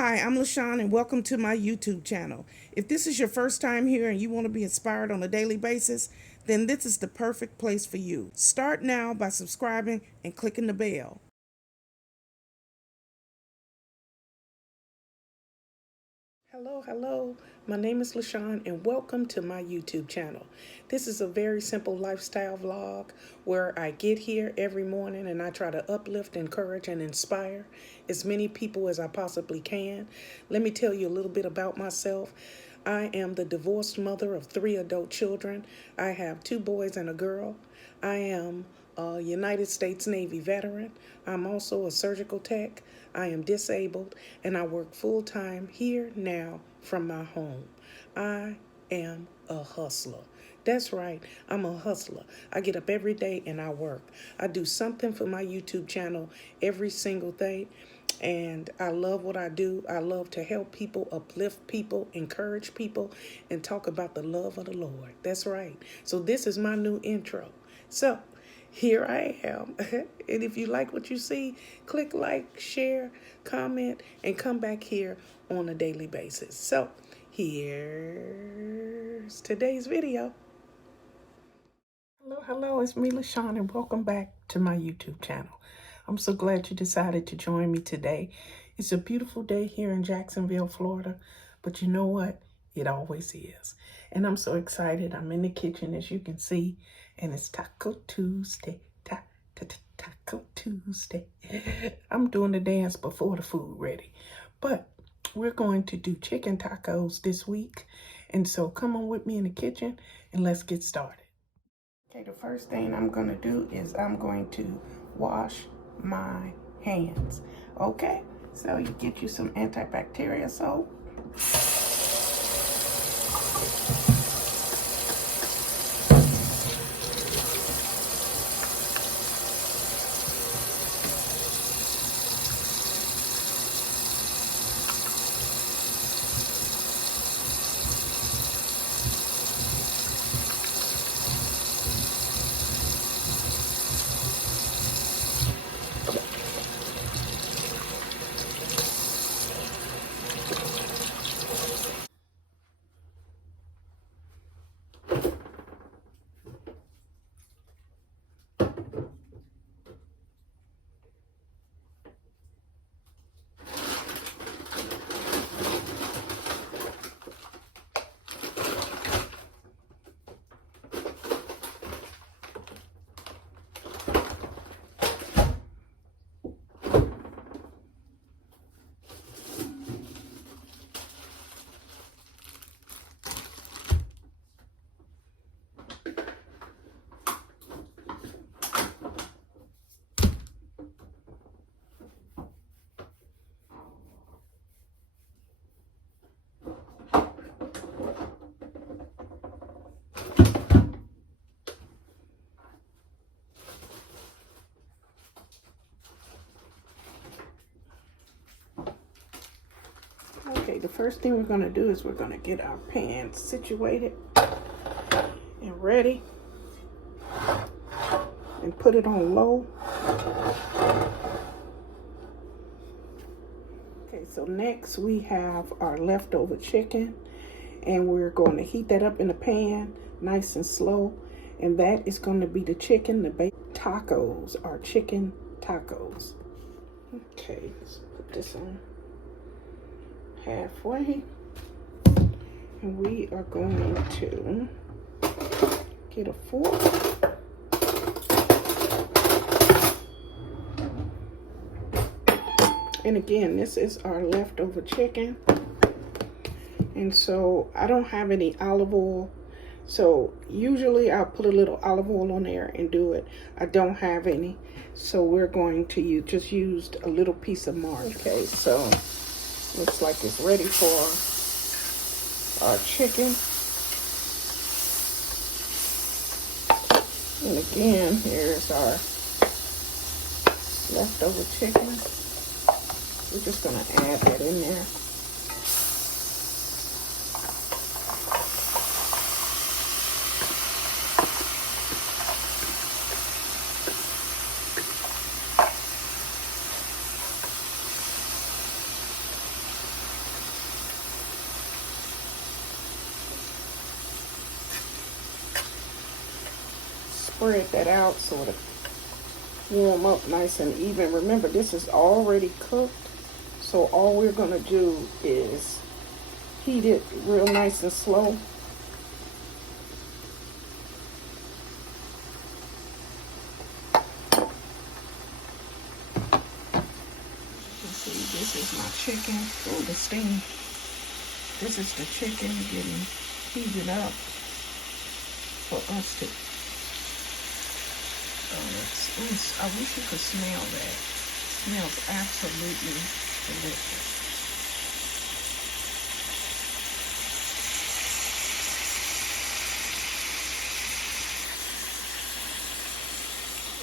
Hi, I'm LaShawn and welcome to my YouTube channel. If this is your first time here and you want to be inspired on a daily basis, then this is the perfect place for you. Start now by subscribing and clicking the bell. Hello. My name is LaShawn and welcome to my YouTube channel. This is a very simple lifestyle vlog where I get here every morning and I try to uplift, encourage, and inspire as many people as I possibly can. Let me tell you a little bit about myself. I am the divorced mother of 3 adult children. I have 2 boys and a girl. I am a United States Navy veteran. I'm also a surgical tech. I am disabled and I work full-time here now from my home. I am a hustler. That's right, I'm a hustler. I get up every day and I work. I do something for my YouTube channel every single day. And I love what I do. I love to help people, uplift people, encourage people, and talk about the love of the Lord. That's right. So this is my new intro. So here I am. And if you like what you see, click like, share, comment, and come back here on a daily basis. So here's today's video. Hello, it's me, LaShawn, and welcome back to my YouTube channel. I'm so glad you decided to join me today. It's a beautiful day here in Jacksonville, Florida, but you know what? It always is. And I'm so excited. I'm in the kitchen, as you can see, and it's Taco Tuesday. Taco Tuesday. I'm doing the dance before the food ready. But we're going to do chicken tacos this week. And so come on with me in the kitchen and let's get started. Okay, the first thing I'm going to do is I'm going to wash my hands. Okay, so you get you some antibacterial soap. Okay, the first thing we're going to do is we're going to get our pan situated and ready and put it on low. Okay, so next we have our leftover chicken and we're going to heat that up in the pan nice and slow, and that is going to be the chicken, the baked tacos, our chicken tacos. Okay, let's put this on halfway, and we are going to get a fork and again, this is our leftover chicken, and so I don't have any olive oil, so usually I'll put a little olive oil on there and do it. I don't have any, so we're going to just use a little piece of margarine. Okay, so looks like it's ready for our chicken. And again, here's our leftover chicken. We're just going to add that in there. spread that out so it'll warm up nice and even. Remember, this is already cooked, so all we're gonna do is heat it real nice and slow. See, this is my chicken. Oh, the steam. This is the chicken getting heated up for us to. I wish you could smell that. It smells absolutely delicious.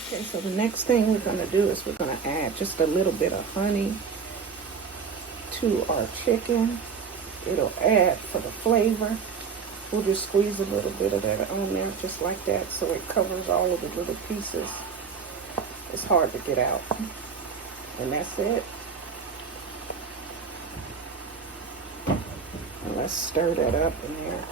Okay, so the next thing we're going to do is we're going to add just a little bit of honey to our chicken. It'll add for the flavor. We'll just squeeze a little bit of that on there just like that so it covers all of the little pieces. It's hard to get out. And that's it. And let's stir that up in there.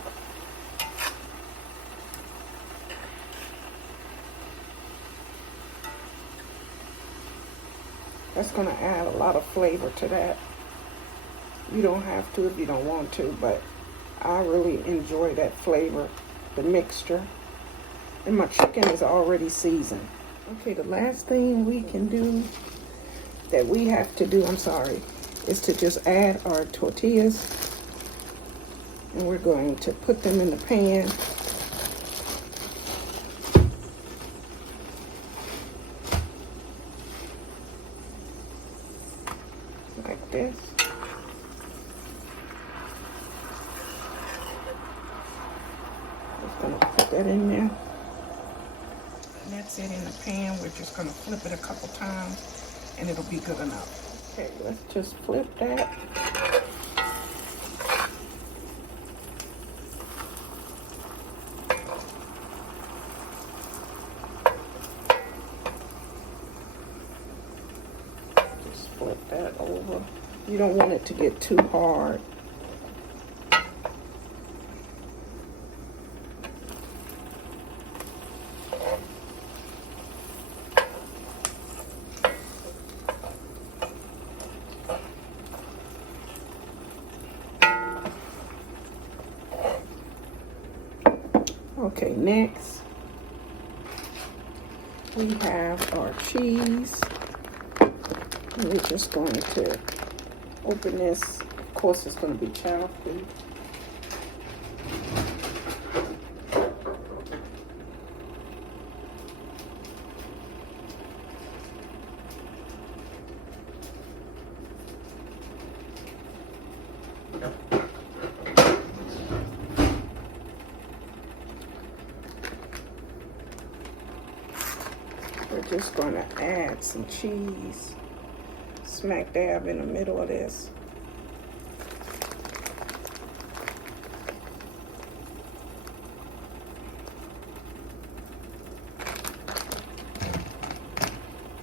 That's going to add a lot of flavor to that. You don't have to if you don't want to, but I really enjoy that flavor, the mixture. And my chicken is already seasoned. Okay, the last thing we can do, that we have to do, is to just add our tortillas. And we're going to put them in the pan. Like this. Just gonna put that in there. And that's it in the pan. We're just gonna flip it a couple times and it'll be good enough. Okay, let's just flip that. Just flip that over. You don't want it to get too hard. Okay, next we have our cheese. And we're just going to open this. Of course, it's going to be child free. We're just going to add some cheese smack dab in the middle of this.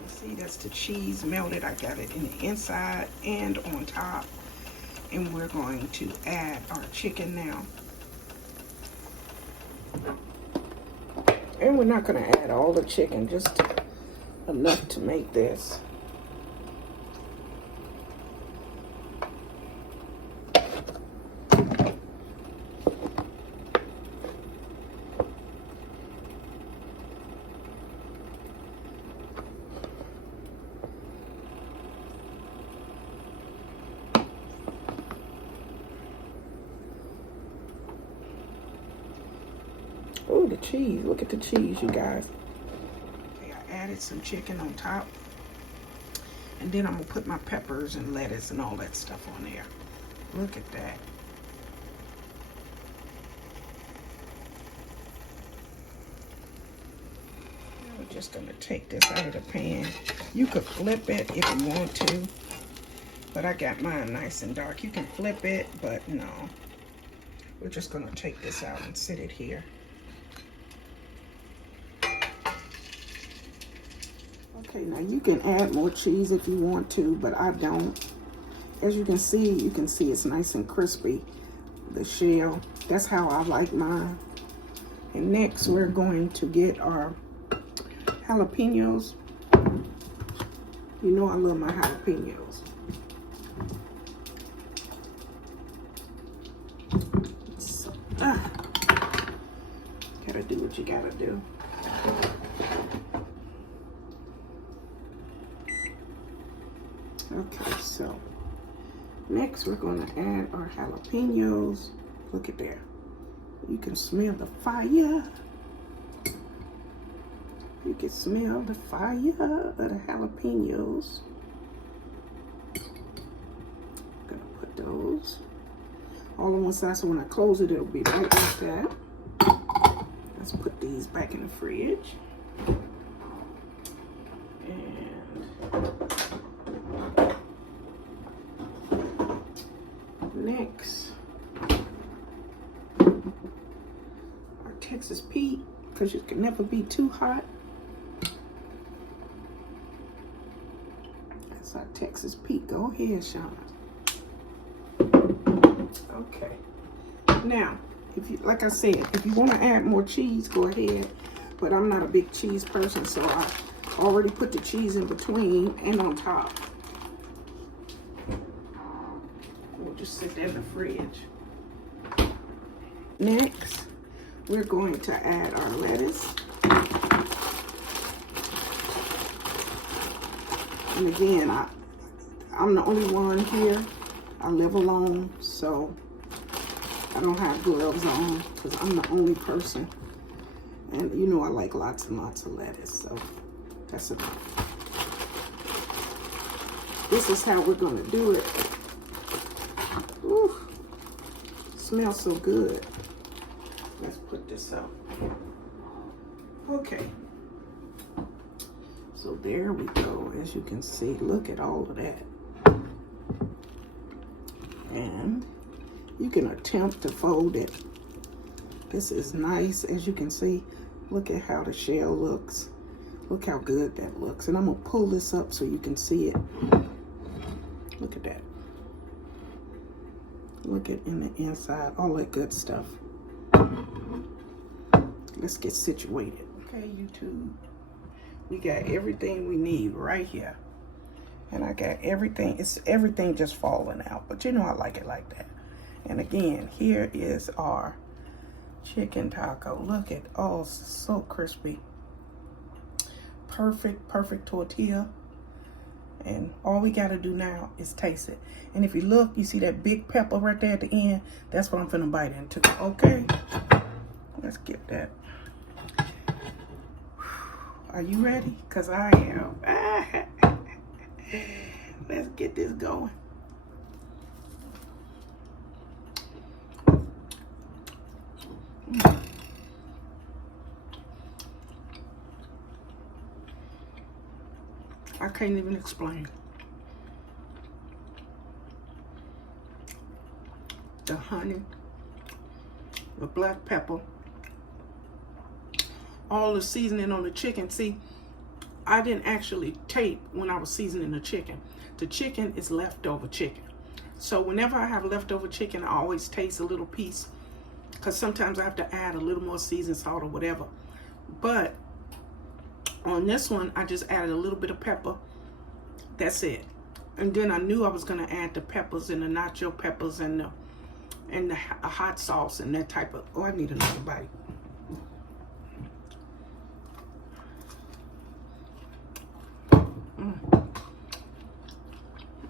See, that's the cheese melted. I got it in the inside and on top. And we're going to add our chicken now. And we're not going to add all the chicken, just enough to make this. Oh, the cheese. Look at the cheese, you guys. Okay, I added some chicken on top. And then I'm going to put my peppers and lettuce and all that stuff on there. Look at that. Now we're just going to take this out of the pan. You could flip it if you want to. But I got mine nice and dark. You can flip it, but no. We're just going to take this out and sit it here. Okay, now you can add more cheese if you want to, but I don't. As you can see it's nice and crispy, the shell. That's how I like mine. And next we're going to get our jalapenos. You know I love my jalapenos. So, gotta do what you gotta do. Okay, so next we're gonna add our jalapenos. Look at there. You can smell the fire. You can smell the fire of the jalapenos. I'm gonna put those all on one side, so when I close it, it'll be right like that. Let's put these back in the fridge. And next, our Texas Pete, because you can never be too hot. That's our Texas Pete. Go ahead, Shauna. Okay. Now, if you, like I said, if you want to add more cheese, go ahead. But I'm not a big cheese person, so I already put the cheese in between and on top. We'll just sit that in the fridge. Next, we're going to add our lettuce. And again, I'm the only one here. I live alone, so I don't have gloves on because I'm the only person. And you know I like lots and lots of lettuce, so that's enough. This is how we're gonna do it. Ooh, smells so good. Let's put this up. Okay. So there we go. As you can see, look at all of that. And you can attempt to fold it. This is nice. As you can see, look at how the shell looks. Look how good that looks. And I'm gonna pull this up so you can see it. Look at that. Look at in the inside, all that good stuff. Let's get situated. Okay, YouTube. We got everything we need right here. And I got everything, it's everything just falling out. But you know I like it like that. And again, here is our chicken taco. Look at, oh, so crispy. Perfect tortilla. And all we gotta do now is taste it. And if you look, you see that big pepper right there at the end? That's what I'm finna bite into, okay? Let's get that. Are you ready? Cause I am. Let's get this going. I can't even explain. The honey, the black pepper, all the seasoning on the chicken. See, I didn't actually tape when I was seasoning the chicken. The chicken is leftover chicken. So whenever I have leftover chicken, I always taste a little piece, because sometimes I have to add a little more seasoned salt or whatever. But on this one, I just added a little bit of pepper. That's it. And then I knew I was gonna add the peppers and the nacho peppers and the hot sauce and that type of. Oh, I need another bite.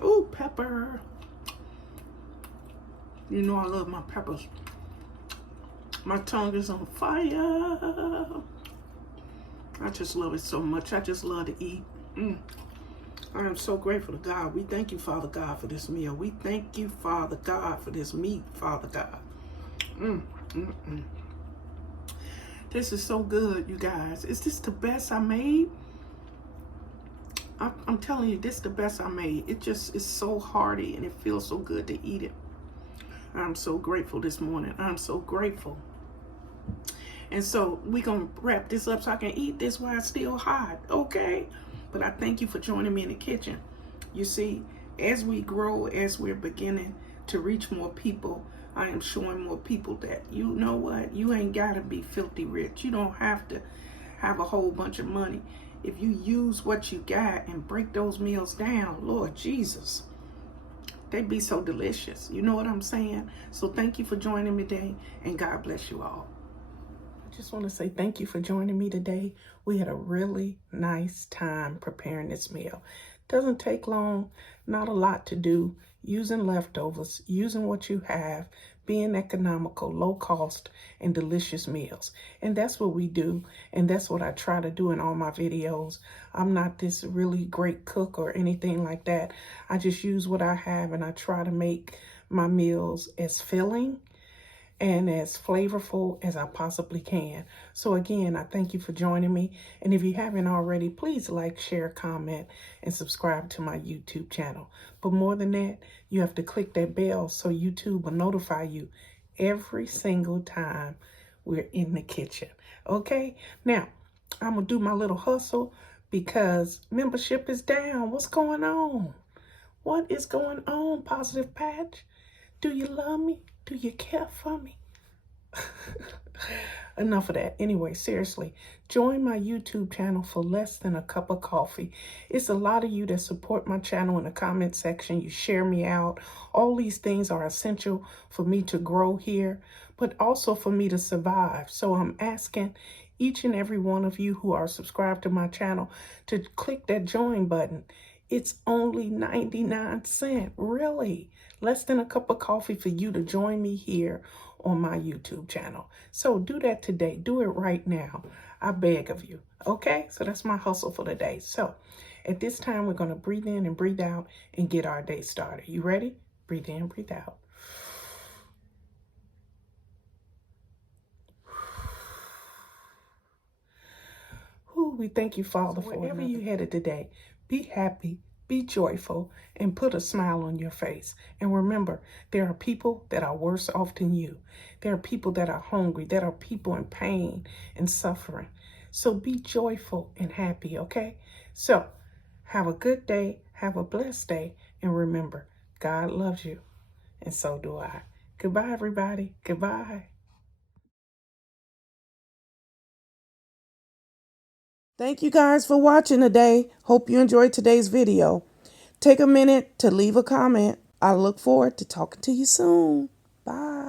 Ooh, pepper. You know I love my peppers. My tongue is on fire. I just love it so much. I just love to eat. I am so grateful to God. We thank you, Father God, for this meal. We thank you, Father God, for this meat, Father God. This is so good, you guys. Is this the best I made? I'm telling you, this is the best I made. It just is so hearty and it feels so good to eat it. I'm so grateful this morning. I'm so grateful. And so we're going to wrap this up so I can eat this while it's still hot, okay? But I thank you for joining me in the kitchen. You see, as we grow, as we're beginning to reach more people, I am showing more people that, you know what, you ain't got to be filthy rich. You don't have to have a whole bunch of money. if you use what you got and break those meals down, Lord Jesus, they'd be so delicious. You know what I'm saying? So thank you for joining me today, and God bless you all. I just want to say thank you for joining me today. We had a really nice time preparing this meal. Doesn't take long, not a lot to do, using leftovers, using what you have, being economical, low cost, and delicious meals. And that's what we do, and that's what I try to do in all my videos. I'm not this really great cook or anything like that. I just use what I have, and I try to make my meals as filling and as flavorful as I possibly can. So again, I thank you for joining me. And if you haven't already, please like, share, comment, and subscribe to my YouTube channel. But more than that, you have to click that bell so YouTube will notify you every single time we're in the kitchen. Okay? Now, I'm going to do my little hustle because membership is down. What's going on? What is going on, Positive Patch? Do you love me? Do you care for me? Enough of that. Anyway, seriously, join my YouTube channel for less than a cup of coffee. It's a lot of you that support my channel in the comment section. You share me out. All these things are essential for me to grow here, but also for me to survive. So I'm asking each and every one of you who are subscribed to my channel to click that join button. It's only 99 cents, really. Less than a cup of coffee for you to join me here on my YouTube channel. So do that today. Do it right now. I beg of you. Okay? So that's my hustle for the day. So at this time, we're going to breathe in and breathe out and get our day started. You ready? Breathe in, breathe out. Ooh, we thank you, Father, for wherever you headed today. Be happy, be joyful, and put a smile on your face. And remember, there are people that are worse off than you. There are people that are hungry. There are people in pain and suffering. So be joyful and happy, okay? So have a good day. Have a blessed day. And remember, God loves you. And so do I. Goodbye, everybody. Goodbye. Thank you guys for watching today. Hope you enjoyed today's video. Take a minute to leave a comment. I look forward to talking to you soon. Bye.